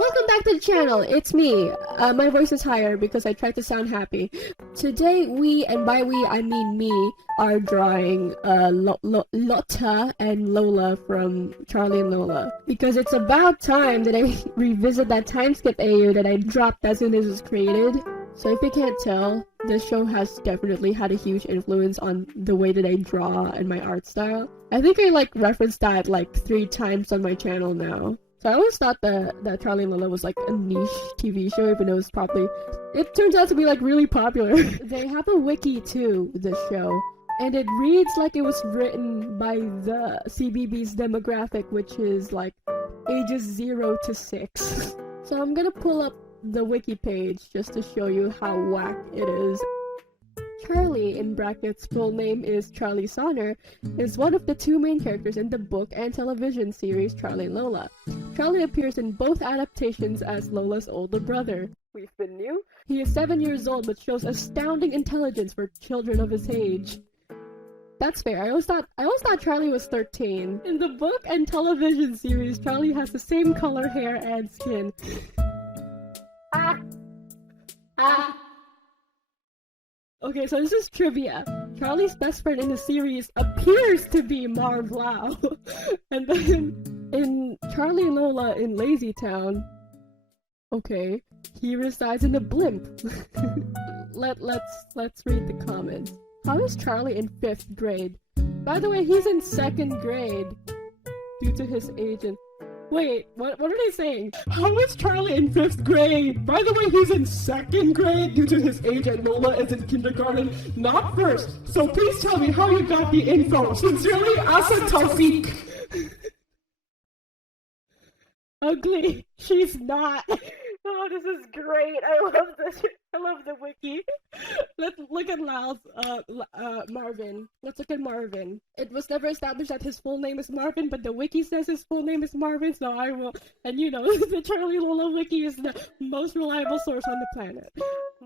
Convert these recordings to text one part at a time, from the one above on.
Welcome back to the channel, it's me. My voice is higher because I tried to sound happy. Today we, and by we I mean me, are drawing Lotta and Lola from Charlie and Lola. Because it's about time that I revisit that time skip AU that I dropped as soon as it was created. So if you can't tell, this show has definitely had a huge influence on the way that I draw and my art style. I think I referenced that 3 times on my channel now. So I always thought that Charlie and Lola was a niche TV show, even though it turns out to be really popular. They have a wiki too, this show, and it reads like it was written by the CBeebies demographic, which is ages 0 to 6. So I'm gonna pull up the wiki page just to show you how whack it is. Charlie, in brackets, full name is Charlie Sonner, is one of the 2 main characters in the book and television series Charlie and Lola. Charlie appears in both adaptations as Lola's older brother. We've been new? He is 7 years old but shows astounding intelligence for children of his age. That's fair. I always thought Charlie was 13. In the book and television series, Charlie has the same color hair and skin. Okay, so this is trivia. Charlie's best friend in the series appears to be Marv Lau. And then in Charlie and Lola in Lazy Town, okay, he resides in a blimp. Let's read the comments. How is Charlie in 5th grade? By the way, he's in 2nd grade due to his age and wait, what are they saying? How is Charlie in 5th grade? By the way, he's in 2nd grade due to his age and Lola is in kindergarten, not 1st. So please tell me how you got the info. Sincerely, Asa Tawfiq. Ugly. She's not. Oh, this is great. I love this. I love the wiki. Let's look at Marvin. Let's look at Marvin. It was never established that his full name is Marvin, but the wiki says his full name is Marvin, so I will. And the Charlie Lola wiki is the most reliable source on the planet.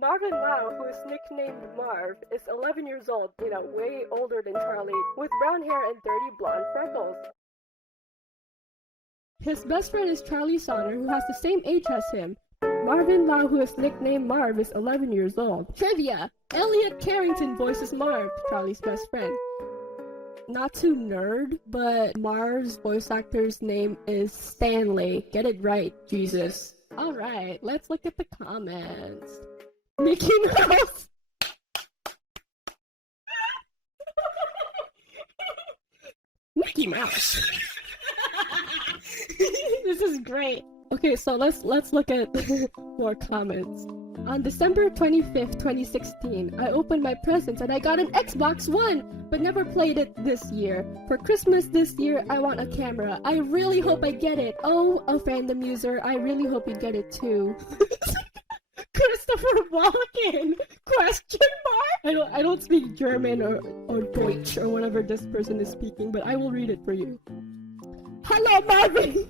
Marvin Lau, who is nicknamed Marv, is 11 years old, way older than Charlie, with brown hair and 30 blonde freckles. His best friend is Charlie Sonner, who has the same age as him. Marvin Lau, who is nicknamed Marv, is 11 years old. Trivia! Elliot Carrington voices Marv, Charlie's best friend. Not too nerd, but Marv's voice actor's name is Stanley. Get it right, Jesus. Alright, let's look at the comments. Mickey Mouse! Mickey Mouse! This is great. Okay, so let's look at more comments. On December 25th, 2016, I opened my presents and I got an Xbox One, but never played it this year. For Christmas this year, I want a camera. I really hope I get it. Oh, a fandom user, I really hope you get it too. Christopher Walken? Question mark? I don't speak German or Deutsch or whatever this person is speaking, but I will read it for you. Hello, Marvin!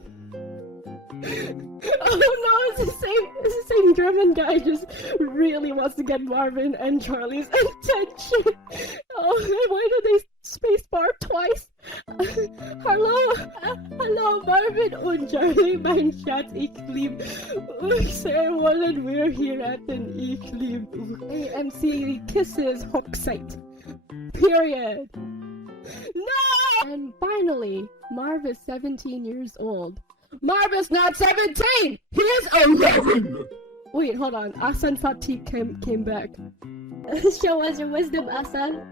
Oh no, it's the same German guy just really wants to get Marvin and Charlie's attention. Oh, why did they spacebar twice? Hallo Marvin und Charlie, mein Schatz, ich lieb sehr wollen wir hier retten, ich lieb AMC Kisses Hochzeit. Period. No! And finally, Marv is 17 years old. Marv is not 17! He is 11! Wait, hold on. Asan Fatih came back. Show us your wisdom, Asan.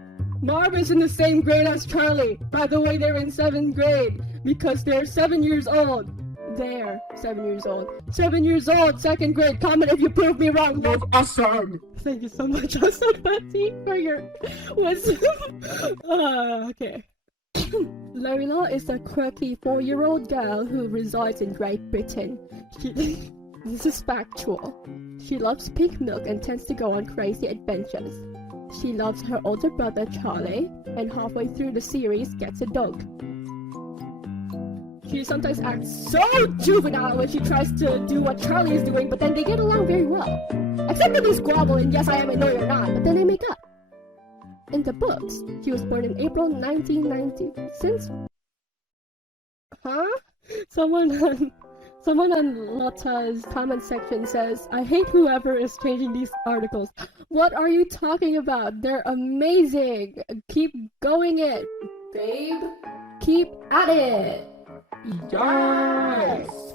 Marv is in the same grade as Charlie. By the way, they're in 7th grade because they're 7 years old. They're 7 years old. 7 years old, 2nd grade. Comment if you prove me wrong. Love Asan. Thank you so much, Asan Fatih, for your wisdom. Okay. Lola is a quirky 4-year-old girl who resides in Great Britain. This is factual. She loves pink milk and tends to go on crazy adventures. She loves her older brother Charlie, and halfway through the series gets a dog. She sometimes acts so juvenile when she tries to do what Charlie is doing, but then they get along very well. Except when they squabble and yes I am and no you're not, but then they make up. In the books, she was born in April 1990. Since... Huh? Someone Someone on Lotta's comment section says, I hate whoever is changing these articles. What are you talking about? They're amazing! Keep going it, babe. Keep at it! Yes!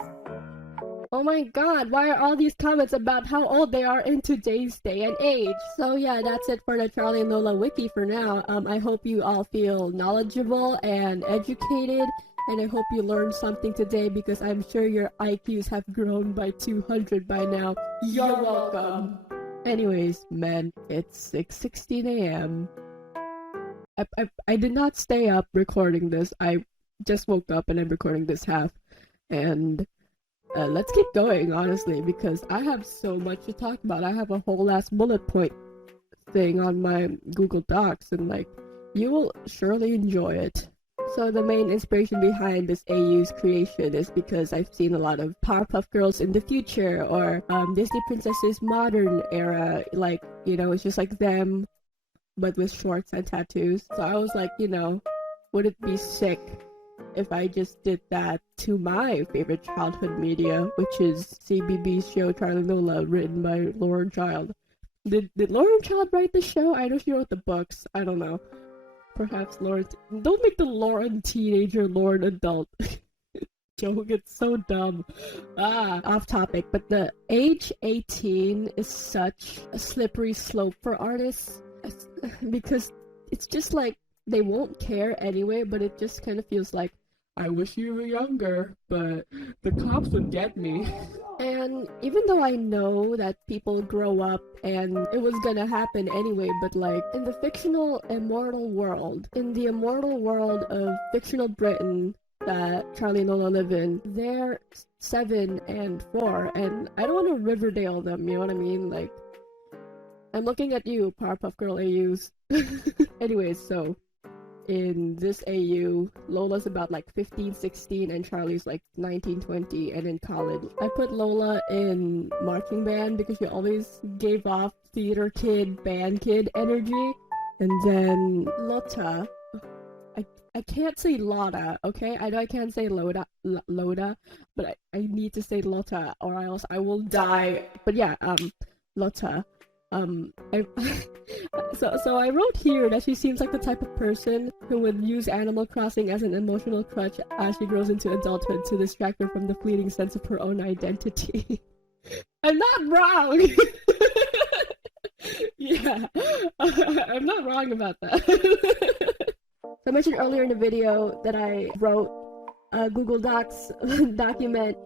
Oh my god, why are all these comments about how old they are in today's day and age? So yeah, that's it for the Charlie and Lola wiki for now. I hope you all feel knowledgeable and educated, and I hope you learned something today because I'm sure your IQs have grown by 200 by now. You're welcome! Anyways, men, it's 6:16 a.m. I did not stay up recording this. I just woke up and I'm recording this half. And let's keep going, honestly, because I have so much to talk about. I have a whole ass bullet point thing on my Google Docs, and like, you will surely enjoy it. So the main inspiration behind this AU's creation is because I've seen a lot of Powerpuff Girls in the future, or Disney Princesses modern era, like, you know, it's just like them, but with shorts and tattoos. So I was like, you know, would it be sick if I just did that to my favorite childhood media, which is CBB's show Charlie and Lola, written by Lauren Child. Did Lauren Child write the show? I know she wrote the books. I don't know. Perhaps Lauren... Don't make the Lauren teenager Lauren adult. Joke, it's so dumb. Off topic, but the age 18 is such a slippery slope for artists because it's just like they won't care anyway, but it just kind of feels like, I wish you were younger, but the cops would get me. And even though I know that people grow up and it was gonna happen anyway, but like, in the fictional immortal world, in the immortal world of fictional Britain that Charlie and Lola live in, they're 7 and 4, and I don't want to Riverdale them, you know what I mean? Like, I'm looking at you, Powerpuff Girl AUs. Anyways, so in this AU, Lola's about like 15, 16, and Charlie's like 19, 20, and in college. I put Lola in marching band because she always gave off theater kid, band kid energy. And then Lotta, I can't say Lotta, okay? I know I can't say Loda, but I need to say Lotta or else I will die. But yeah, Lotta. So I wrote here that she seems like the type of person who would use Animal Crossing as an emotional crutch as she grows into adulthood to distract her from the fleeting sense of her own identity. I'm not wrong! Yeah, I'm not wrong about that. So I mentioned earlier in the video that I wrote a Google Docs document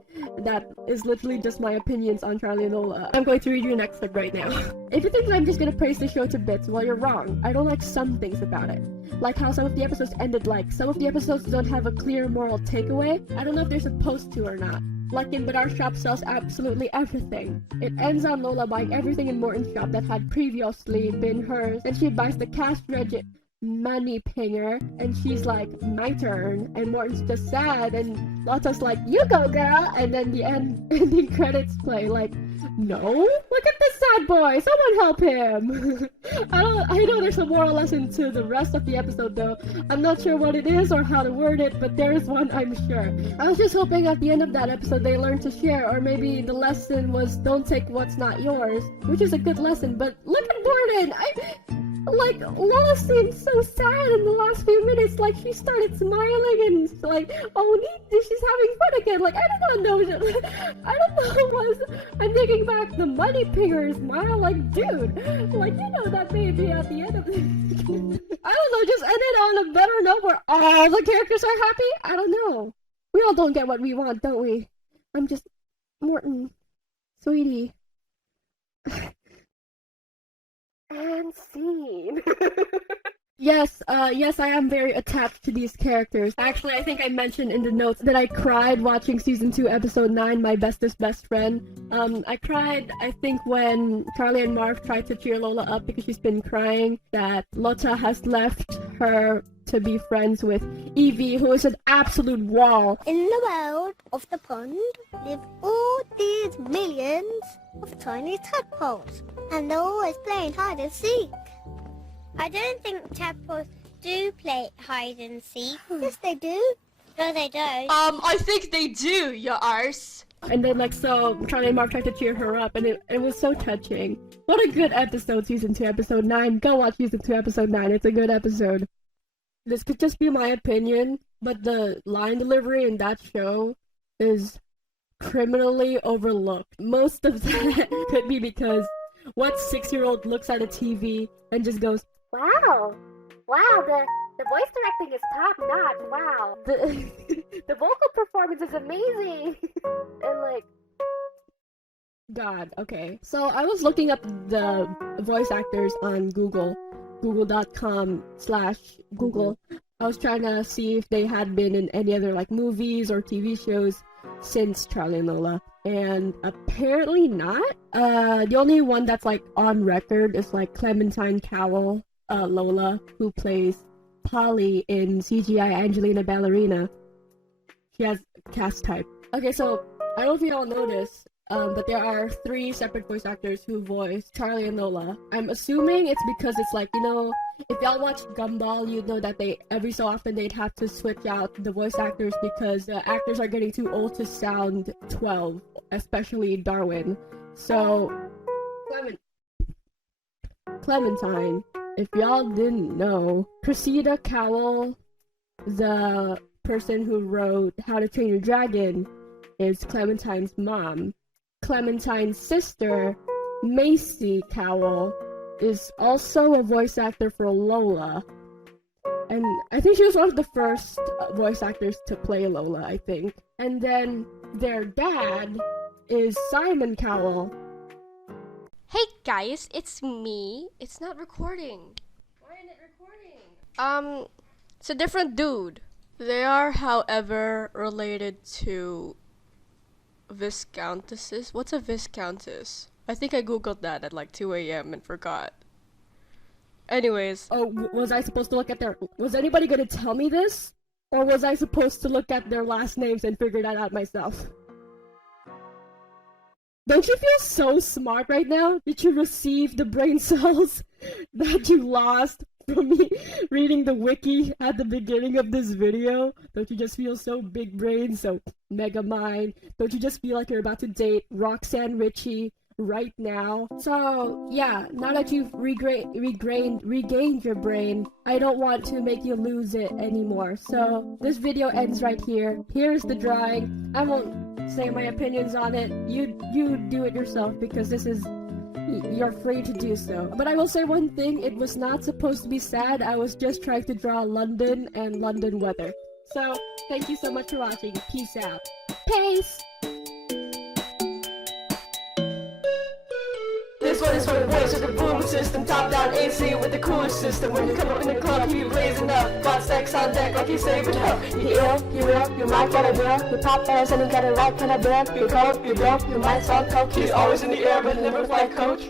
that is literally just my opinions on Charlie and Lola. I'm going to read you an excerpt right now. If you think that I'm just gonna praise the show to bits, well, you're wrong. I don't like some things about it. Like how some of the episodes ended, like some of the episodes don't have a clear moral takeaway. I don't know if they're supposed to or not. Like in But Our Shop sells absolutely everything. It ends on Lola buying everything in Morton's shop that had previously been hers, and she buys the cash register money pinger, and she's like, my turn, and Morton's just sad, and Lotta's like, you go girl, and then the ending credits play, like, no, look at this sad boy, someone help him. I know there's a moral lesson to the rest of the episode though. I'm not sure what it is or how to word it, but there's one I'm sure. I was just hoping at the end of that episode they learned to share, or maybe the lesson was don't take what's not yours, which is a good lesson, but look at Morton! Like, Lola seemed so sad in the last few minutes, like she started smiling and like, oh, she's having fun again, like, I don't know what it was. I'm thinking back, the money pinger smile, like, dude, like, you know that baby at the end of the I don't know, just end it on a better note where all the characters are happy? I don't know. We all don't get what we want, don't we? I'm just, Morton, sweetie. And scene. Yes, I am very attached to these characters. Actually, I think I mentioned in the notes that I cried watching season 2, episode 9, My Bestest Best Friend. I cried, I think, when Charlie and Marv tried to cheer Lola up because she's been crying that Lotta has left her to be friends with Evie, who is an absolute wall. In the world of the pond live all these millions of tiny tadpoles, and they're always playing hide and seek. I don't think tadpoles do play hide and seek. Yes, they do. No, they don't. I think they do, your arse. And then like so Charlie and Mark tried to cheer her up, and it was so touching. What a good episode, season 2, episode 9. Go watch season 2, episode 9. It's a good episode. This could just be my opinion, but the line delivery in that show is criminally overlooked. Most of that could be because what 6-year-old looks at a TV and just goes, Wow, the voice directing is top notch. Wow, the vocal performance is amazing. And like, God, okay. So I was looking up the voice actors on google.com/Google. I was trying to see if they had been in any other like movies or TV shows since Charlie and Lola, and apparently not. The only one that's like on record is like Clementine Cowell, Lola, who plays Polly in CGI Angelina Ballerina. She has cast type. Okay, so I don't know if you all noticed, but there are 3 separate voice actors who voice Charlie and Lola. I'm assuming it's because it's like, you know, if y'all watch Gumball, you know that they every so often they'd have to switch out the voice actors because the actors are getting too old to sound 12, especially Darwin. So Clementine, if y'all didn't know, Cressida Cowell, the person who wrote How to Train Your Dragon, is Clementine's mom. Clementine's sister, Macy Cowell, is also a voice actor for Lola. And I think she was one of the first voice actors to play Lola, I think. And then their dad is Simon Cowell. Hey guys, it's me. It's not recording. Why isn't it recording? It's a different dude. They are, however, related to Viscountesses. What's a Viscountess? I think I googled that at like 2 a.m. and forgot. Anyways. Oh, was I supposed to look at their... Was anybody gonna tell me this? Or was I supposed to look at their last names and figure that out myself? Don't you feel so smart right now? Did you receive the brain cells that you lost from me reading the wiki at the beginning of this video? Don't you just feel so big brain, so mega mind? Don't you just feel like you're about to date Roxanne Ritchie right now? So yeah, now that you've regained your brain, I don't want to make you lose it anymore. So this video ends right here. Here's the drawing. I won't say my opinions on it. You do it yourself because this is, you're free to do so. But I will say one thing, it was not supposed to be sad. I was just trying to draw London and London weather. So thank you so much for watching. Peace out. Peace! This one is for the boys with the boom system, top down AC with the coolest system. When you come up in the club, you blazing up, got sex on deck like you saving up. You ill, you might get a deal. You pop bears and you get it right kind of deal. You cold, you broke, you might sound coke. He's always in the air but never flight coach.